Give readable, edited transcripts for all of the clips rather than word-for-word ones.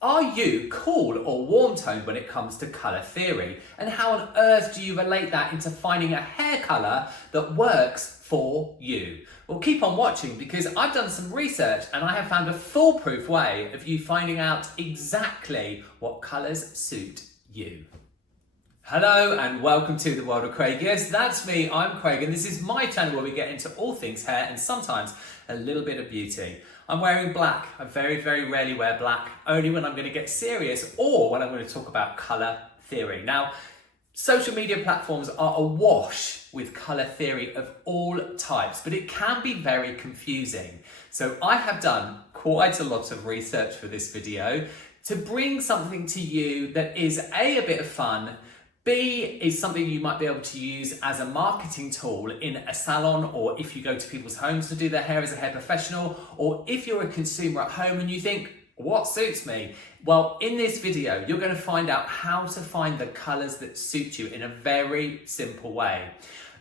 Are you cool or warm toned when it comes to colour theory? And how on earth do you relate that into finding a hair colour that works for you? Well, keep on watching because I've done some research and I have found a foolproof way of you finding out exactly what colours suit you. Hello and welcome to the world of Craig. Yes, that's me, I'm Craig, and this is my channel where we get into all things hair and sometimes a little bit of beauty. I'm wearing black. I very, very rarely wear black, only when I'm going to get serious or when I'm going to talk about colour theory. Now, social media platforms are awash with colour theory of all types, but it can be very confusing. So I have done quite a lot of research for this video to bring something to you that is a bit of fun, B is something you might be able to use as a marketing tool in a salon, or if you go to people's homes to do their hair as a hair professional, or if you're a consumer at home and you think, what suits me? Well, in this video, you're going to find out how to find the colours that suit you in a very simple way.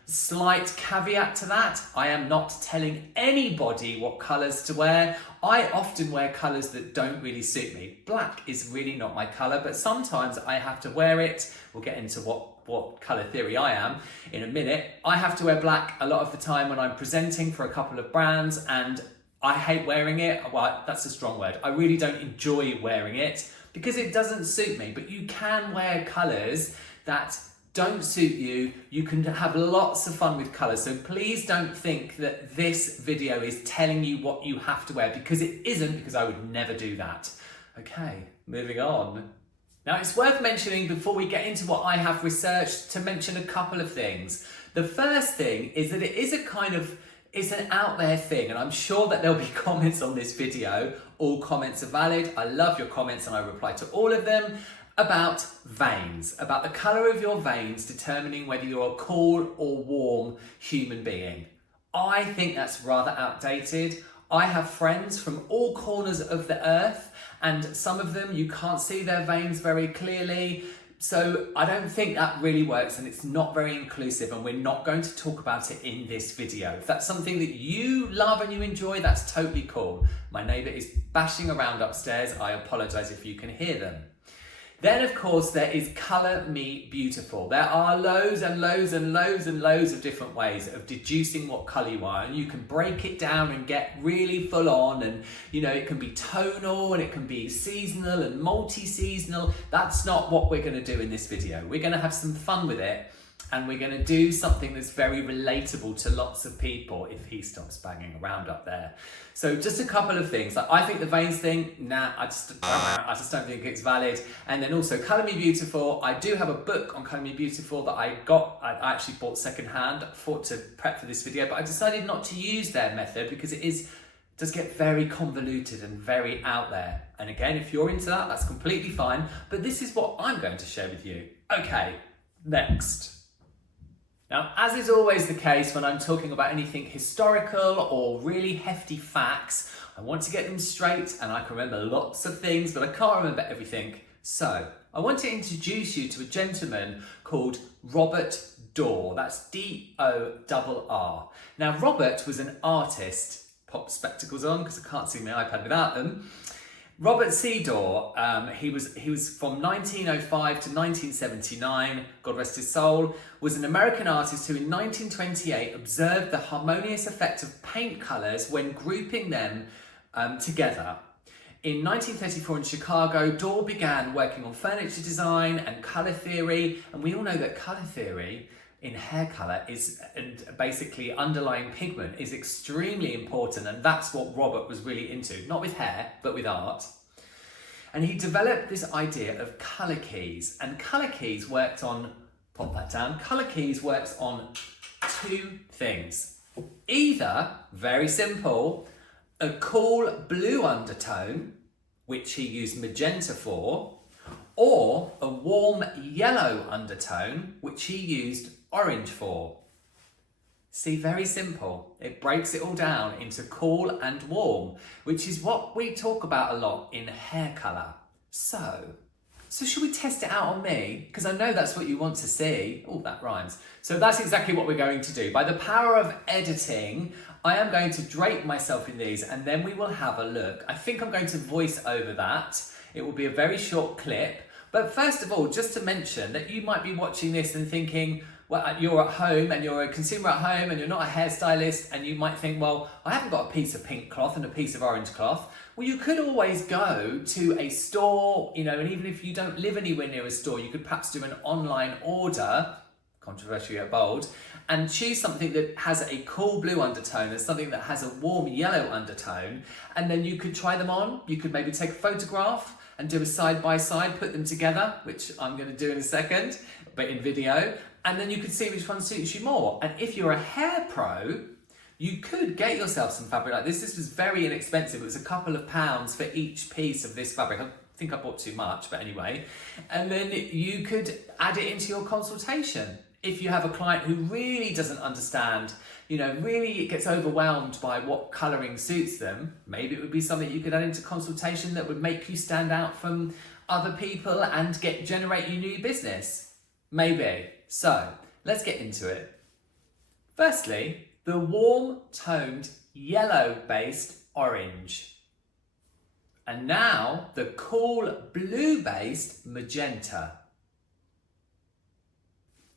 Slight caveat to that, I am not telling anybody what colours to wear. I often wear colours that don't really suit me. Black is really not my colour, but sometimes I have to wear it. We'll get into what colour theory I am in a minute. I have to wear black a lot of the time when I'm presenting for a couple of brands, and I hate wearing it. Well, that's a strong word. I really don't enjoy wearing it because it doesn't suit me, but you can wear colours that don't suit you. You can have lots of fun with colours. So please don't think that this video is telling you what you have to wear, because it isn't, because I would never do that. Okay, moving on. Now it's worth mentioning before we get into what I have researched to mention a couple of things. The first thing is that it is it's an out there thing, and I'm sure that there'll be comments on this video. All comments are valid. I love your comments and I reply to all of them. About veins, about the colour of your veins determining whether you're a cool or warm human being. I think that's rather outdated. I have friends from all corners of the earth, and some of them you can't see their veins very clearly. So I don't think that really works, and it's not very inclusive, and we're not going to talk about it in this video. If that's something that you love and you enjoy, that's totally cool. My neighbour is bashing around upstairs. I apologise if you can hear them. Then, of course, there is Colour Me Beautiful. There are loads and loads and loads and loads of different ways of deducing what colour you are, and you can break it down and get really full on, and it can be tonal and it can be seasonal and multi-seasonal. That's not what we're going to do in this video. We're going to have some fun with it, and we're going to do something that's very relatable to lots of people if he stops banging around up there. So just a couple of things. Like, I think the veins thing, nah, I just don't think it's valid. And then also Colour Me Beautiful. I do have a book on Colour Me Beautiful that I actually bought secondhand to prep for this video, but I decided not to use their method because it does get very convoluted and very out there. And again, if you're into that, that's completely fine. But this is what I'm going to share with you. Okay, next. Now, as is always the case when I'm talking about anything historical or really hefty facts, I want to get them straight, and I can remember lots of things, but I can't remember everything. So, I want to introduce you to a gentleman called Robert Dorr. That's D-O-R-R. Now, Robert was an artist. Pop spectacles on because I can't see my iPad without them. Robert C. Dorr, he was from 1905 to 1979, God rest his soul, was an American artist who in 1928 observed the harmonious effect of paint colours when grouping them together. In 1934 in Chicago, Dorr began working on furniture design and colour theory, and we all know that colour theory in hair colour and basically underlying pigment is extremely important, and that's what Robert was really into, not with hair, but with art. And he developed this idea of colour keys, and colour keys worked on, pop that down, colour keys works on two things. Either, very simple, a cool blue undertone, which he used magenta for, or a warm yellow undertone, which he used orange for. See, very simple. It breaks it all down into cool and warm, which is what we talk about a lot in hair colour. So should we test it out on me? Because I know that's what you want to see. Oh, that rhymes. So that's exactly what we're going to do. By the power of editing, I am going to drape myself in these and then we will have a look. I think I'm going to voice over that It will be a very short clip. But first of all, just to mention that you might be watching this and thinking, well, you're at home and you're a consumer at home and you're not a hairstylist, and you might think, well, I haven't got a piece of pink cloth and a piece of orange cloth. Well, you could always go to a store, you know, and even if you don't live anywhere near a store, you could perhaps do an online order, controversial yet bold, and choose something that has a cool blue undertone and something that has a warm yellow undertone, and then you could try them on. You could maybe take a photograph and do a side by side, put them together, which I'm going to do in a second, but in video, and then you could see which one suits you more. And if you're a hair pro, you could get yourself some fabric like this. This was very inexpensive. It was a couple of pounds for each piece of this fabric. I think I bought too much, but anyway. And then you could add it into your consultation. If you have a client who really doesn't understand, you know, really gets overwhelmed by what colouring suits them, maybe it would be something you could add into consultation that would make you stand out from other people and generate you new business. Maybe. So, let's get into it. Firstly, the warm toned yellow-based orange. And now the cool blue-based magenta.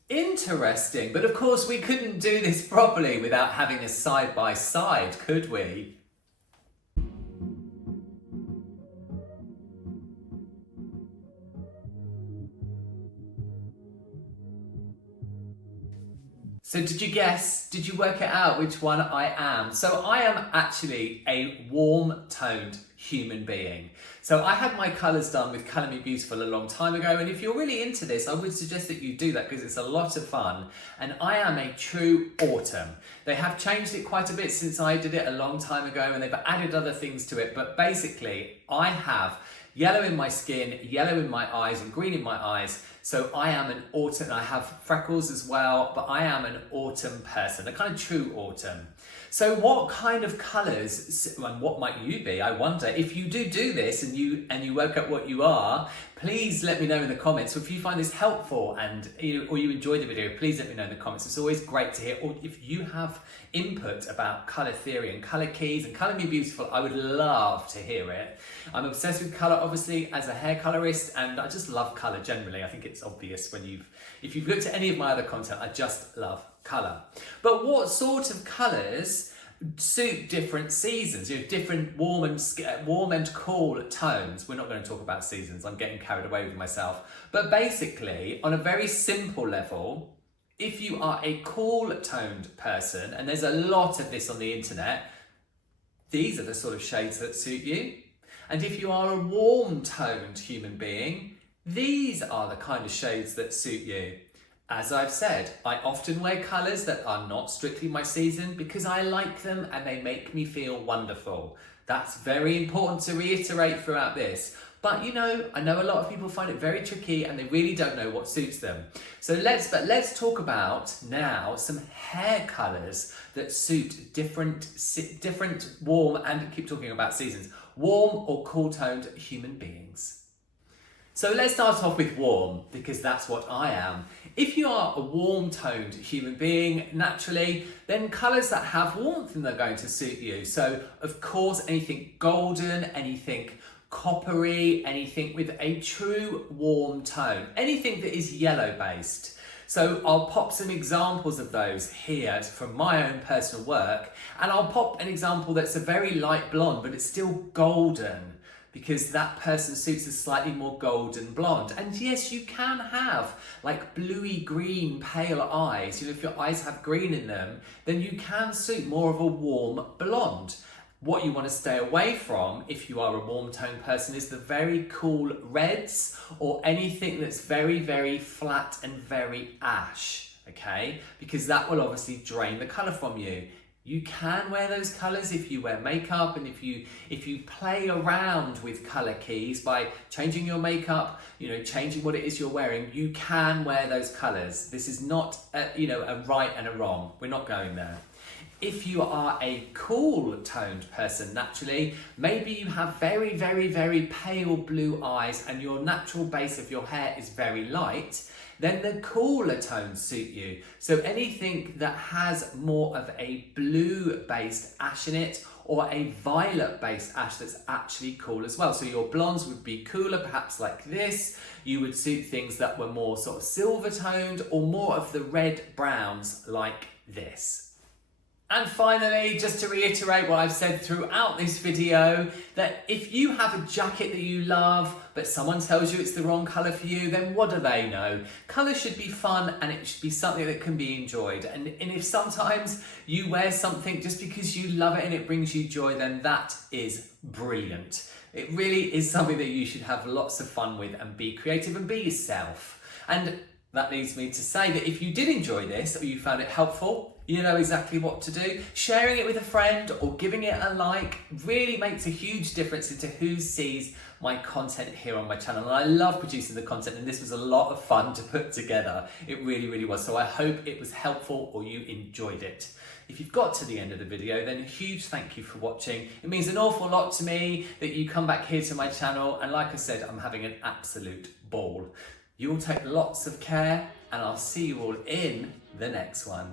Interesting, but of course we couldn't do this properly without having a side by side, could we? So did you guess? Did you work it out which one I am? So I am actually a warm-toned human being. So I had my colours done with Colour Me Beautiful a long time ago, and if you're really into this, I would suggest that you do that because it's a lot of fun. And I am a true autumn. They have changed it quite a bit since I did it a long time ago, and they've added other things to it, but basically I have yellow in my skin, yellow in my eyes, and green in my eyes. So I am an autumn. I have freckles as well, but I am an autumn person, a kind of true autumn. So what kind of colours, and what might you be? I wonder. If you do this and you work out what you are, please let me know in the comments. Or if you find this helpful or you enjoy the video, please let me know in the comments. It's always great to hear. Or if you have input about colour theory and colour keys and Colour Me Beautiful, I would love to hear it. I'm obsessed with colour, obviously, as a hair colourist, and I just love colour generally. I think it's obvious if you've looked at any of my other content, I just love colour. But what sort of colours suit different seasons? You know, different warm and cool tones. We're not going to talk about seasons. I'm getting carried away with myself. But basically, on a very simple level, if you are a cool toned person, and there's a lot of this on the internet, these are the sort of shades that suit you. And if you are a warm toned human being, these are the kind of shades that suit you. As I've said, I often wear colours that are not strictly my season because I like them and they make me feel wonderful. That's very important to reiterate throughout this. But you know, I know a lot of people find it very tricky and they really don't know what suits them. So let's talk about now some hair colours that suit different warm, and keep talking about seasons, warm or cool toned human beings. So let's start off with warm, because that's what I am. If you are a warm-toned human being, naturally, then colours that have warmth in them are going to suit you. So, of course, anything golden, anything coppery, anything with a true warm tone, anything that is yellow-based. So I'll pop some examples of those here from my own personal work, and I'll pop an example that's a very light blonde, but it's still golden, because that person suits a slightly more golden blonde. And yes, you can have like bluey green pale eyes. You know, if your eyes have green in them, then you can suit more of a warm blonde. What you want to stay away from, if you are a warm toned person, is the very cool reds or anything that's very, very flat and very ash, okay? Because that will obviously drain the colour from you. You can wear those colours if you wear makeup, and if you play around with colour keys by changing your makeup, you know, changing what it is you're wearing, you can wear those colours. This is not a right and a wrong. We're not going there. If you are a cool toned person naturally, maybe you have very, very, very pale blue eyes and your natural base of your hair is very light, then the cooler tones suit you. So anything that has more of a blue-based ash in it or a violet-based ash that's actually cool as well. So your blondes would be cooler, perhaps like this. You would suit things that were more sort of silver-toned or more of the red browns like this. And finally, just to reiterate what I've said throughout this video, that if you have a jacket that you love, but someone tells you it's the wrong colour for you, then what do they know? Colour should be fun and it should be something that can be enjoyed. And if sometimes you wear something just because you love it and it brings you joy, then that is brilliant. It really is something that you should have lots of fun with and be creative and be yourself. And that leads me to say that if you did enjoy this or you found it helpful, you know exactly what to do. Sharing it with a friend or giving it a like really makes a huge difference into who sees my content here on my channel. And I love producing the content and this was a lot of fun to put together. It really, really was. So I hope it was helpful or you enjoyed it. If you've got to the end of the video, then a huge thank you for watching. It means an awful lot to me that you come back here to my channel. And like I said, I'm having an absolute ball. You all take lots of care and I'll see you all in the next one.